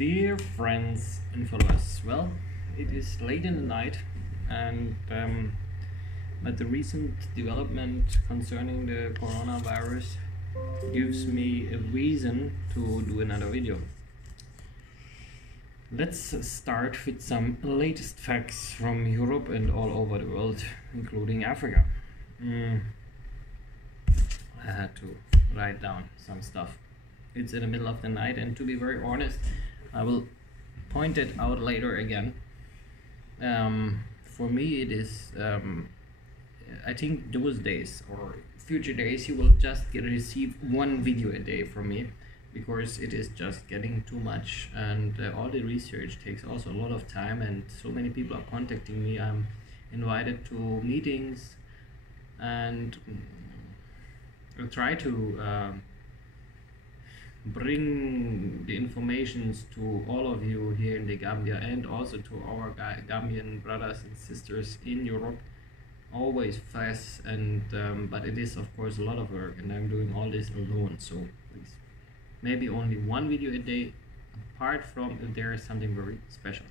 Dear friends and followers, well, it is late in the night, and but the recent development concerning the coronavirus gives me a reason to do another video. Let's start with some latest facts from Europe and all over the world, including Africa. I had to write down some stuff. It's in the middle of the night, and to be very honest, I will point it out later again. For me it is, I think those days or future days you will just receive one video a day from me, because it is just getting too much, and all the research takes also a lot of time, and so many people are contacting me. I'm invited to meetings, and I'll try to bring the informations to all of you here in the Gambia, and also to our Gambian brothers and sisters in Europe, always fast, and but it is of course a lot of work, and I'm doing all this alone, so please, maybe only one video a day, apart from if there is something very special.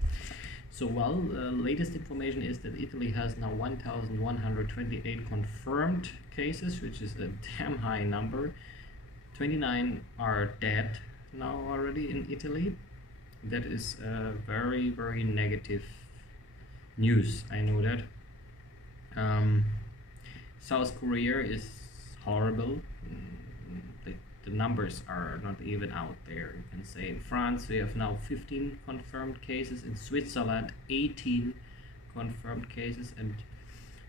So well, latest information is that Italy has now 1,128 confirmed cases, which is a damn high number. 29 are dead now already in Italy. That is very, very negative news, I know that. South Korea is horrible. The numbers are not even out there, you can say. In France we have now 15 confirmed cases, in Switzerland 18 confirmed cases, and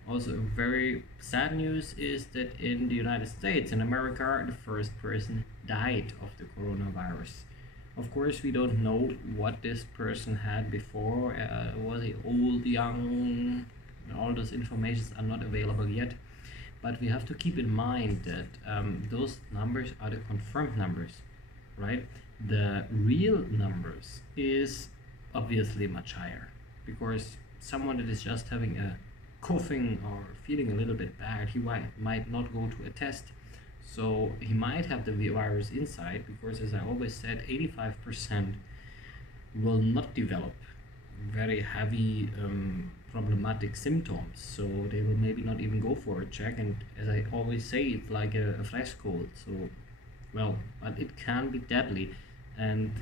also very sad news is that in the United States, in America, the first person died of the coronavirus. Of course, we don't know what this person had before. Was he old, young? All those informations are not available yet. But we have to keep in mind that those numbers are the confirmed numbers, right? The real numbers is obviously much higher, because someone that is just having a coughing or feeling a little bit bad, he might not go to a test, so he might have the virus inside, because as I always said, 85% will not develop very heavy problematic symptoms, so they will maybe not even go for a check, and as I always say, it's like a flash cold. So well, but it can be deadly, and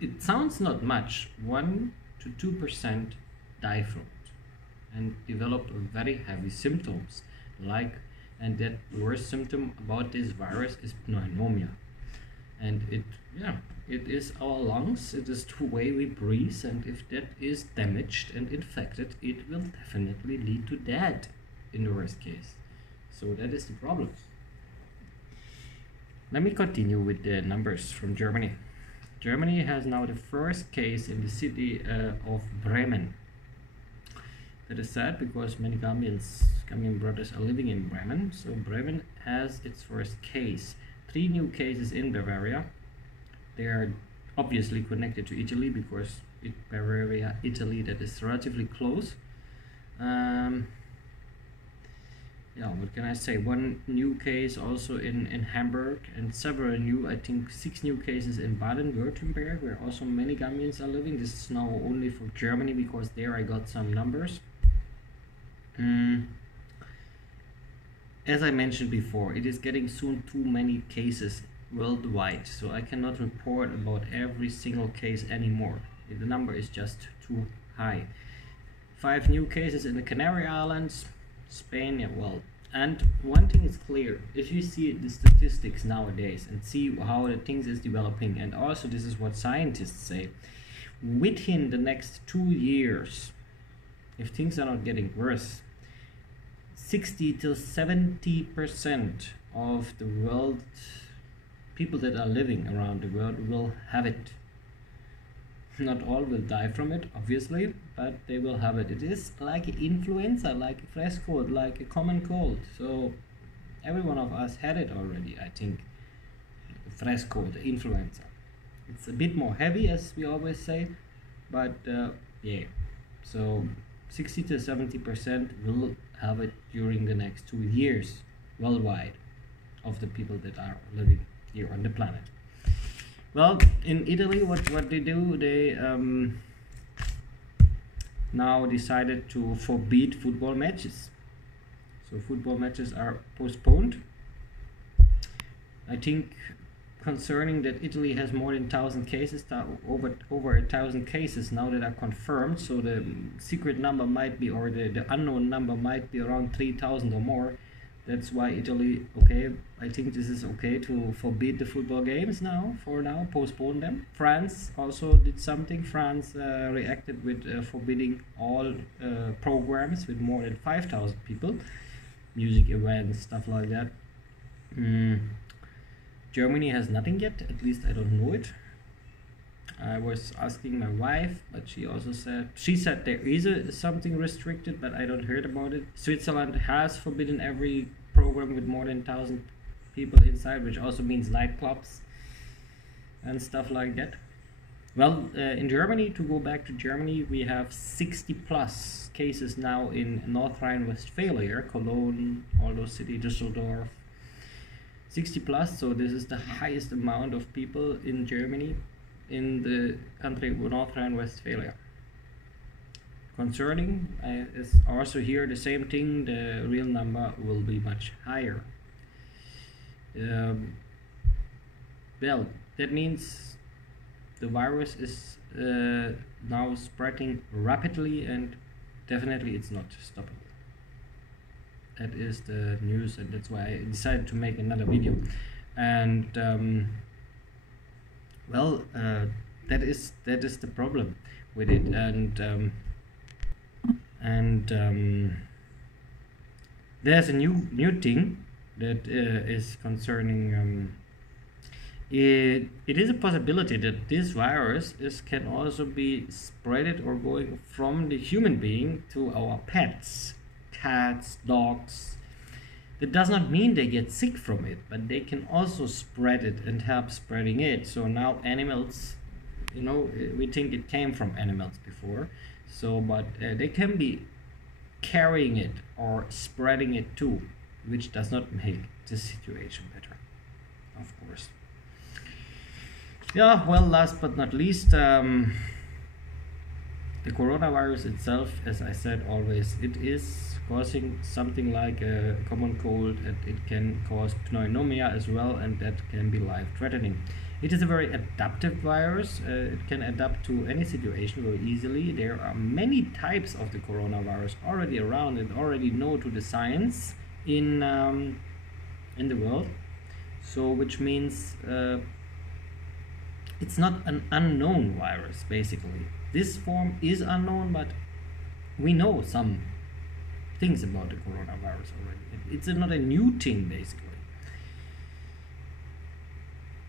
it sounds not much, 1 to 2% die from it and develop very heavy symptoms, and that worst symptom about this virus is pneumonia, and it is our lungs, it is the way we breathe, and if that is damaged and infected, it will definitely lead to death in the worst case. So that is the problem. Let me continue with the numbers from Germany. Germany has now the first case in the city of Bremen. That is sad, because many Gambian brothers are living in Bremen. So Bremen has its first case. 3 new cases in Bavaria. They are obviously connected to Italy, because Bavaria, Italy, that is relatively close. What can I say? 1 new case also in Hamburg, and several new, I think 6 new cases in Baden-Württemberg, where also many Gambians are living. This is now only for Germany, because there I got some numbers. As I mentioned before, it is getting soon too many cases worldwide, so I cannot report about every single case anymore. The number is just too high. 5 new cases in the Canary Islands, Spain, and one thing is clear: if you see the statistics nowadays and see how the things is developing, and also this is what scientists say, within the next 2 years, if things are not getting worse, 60 to 70% of the world people that are living around the world will have it. Not all will die from it, obviously, but they will have it. It is like an influenza, like a flash cold, like a common cold. So every one of us had it already, I think. Flash cold, influenza. It's a bit more heavy, as we always say, but yeah. So 60 to 70% will have it during the next 2 years worldwide, of the people that are living here on the planet. Well, in Italy, what they do, they now decided to forbid football matches. So football matches are postponed. I think concerning that Italy has more than 1,000 cases, over 1,000 cases now that are confirmed. So the secret number might be, or the unknown number might be around 3,000 or more. That's why Italy, okay, I think this is okay to forbid the football games now, for now, postpone them. France also did something. France reacted with forbidding all programs with more than 5,000 people, music events, stuff like that. Germany has nothing yet, at least I don't know it. I was asking my wife, but she said there is something restricted, but I don't heard about it. Switzerland has forbidden every program with more than 1,000 people inside, which also means nightclubs and stuff like that. Well, in Germany, to go back to Germany, we have 60 plus cases now in North Rhine-Westphalia, Cologne, all those cities, Düsseldorf. 60 plus, so this is the highest amount of people in Germany, in the country of North Rhine-Westphalia. Concerning, is also here the same thing, the real number will be much higher. Well, that means the virus is now spreading rapidly, and definitely it's not stoppable. That is the news, and that's why I decided to make another video. And well, that is the problem with it. And there's a new thing that is concerning. It is a possibility that this virus can also be spreaded or going from the human being to our pets, cats, dogs. That does not mean they get sick from it, but they can also spread it and help spreading it. So now animals, we think it came from animals before, so but they can be carrying it or spreading it too, which does not make the situation better, of course. Yeah, well, last but not least, the coronavirus itself, as I said always, it is causing something like a common cold, and it can cause pneumonia as well, and that can be life-threatening. It is a very adaptive virus. It can adapt to any situation very easily. There are many types of the coronavirus already around and already known to the science in the world. So, which means it's not an unknown virus, basically. This form is unknown, but we know some things about the coronavirus already. It's not a new thing, basically.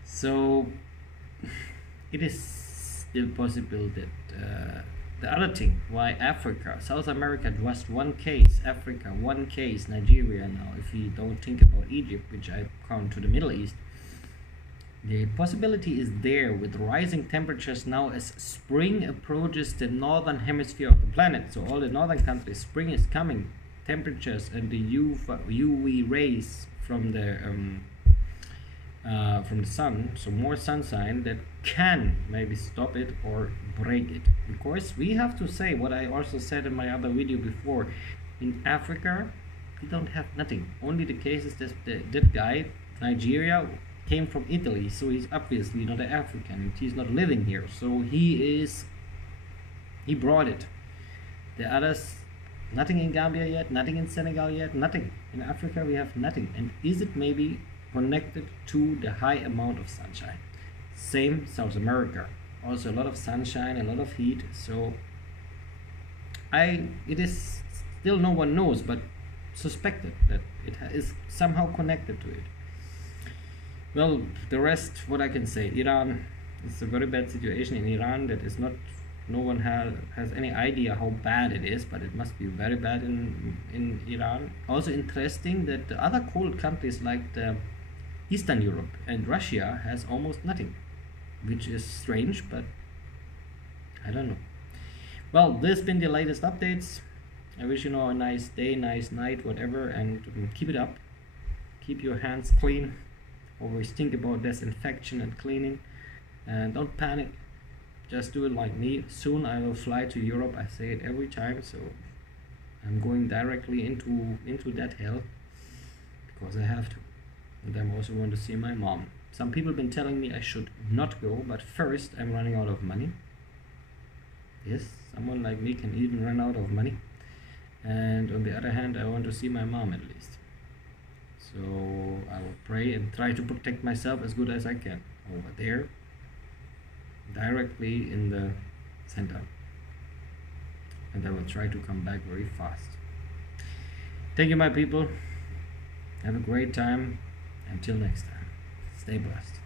So it is still possible that the other thing, why Africa, South America, just one case, Africa, one case, Nigeria now, if we don't think about Egypt, which I count to the Middle East, the possibility is there with rising temperatures now as spring approaches the northern hemisphere of the planet. So all the northern countries, spring is coming. Temperatures and the UV rays from the sun, so more sunshine, that can maybe stop it or break it. Because we have to say what I also said in my other video before, in Africa we don't have nothing, only the cases that guy, Nigeria, came from Italy, so he's obviously not an African, he's not living here, so he brought it. The others, nothing in Gambia yet, nothing in Senegal yet, nothing. In Africa we have nothing. And is it maybe connected to the high amount of sunshine? Same South America, also a lot of sunshine, a lot of heat, so it is still, no one knows, but suspected that it is somehow connected to it. Well, the rest, what I can say, Iran, it's a very bad situation in Iran. That is not, no one has any idea how bad it is, but it must be very bad in Iran. Also interesting that the other cold countries like the Eastern Europe and Russia has almost nothing, which is strange, but I don't know. Well, this has been the latest updates. I wish you a nice day, nice night, whatever, and keep it up. Keep your hands clean. Always think about disinfection and cleaning. and don't panic. Just do it like me. Soon I will fly to Europe. I say it every time, so I'm going directly into that hell because I have to. And I'm also going to see my mom. Some people have been telling me I should not go, but first I'm running out of money. Yes, someone like me can even run out of money. And on the other hand, I want to see my mom at least. So I will pray and try to protect myself as good as I can over there, directly in the center. And I will try to come back very fast. Thank you, my people. Have a great time. Until next time, stay blessed.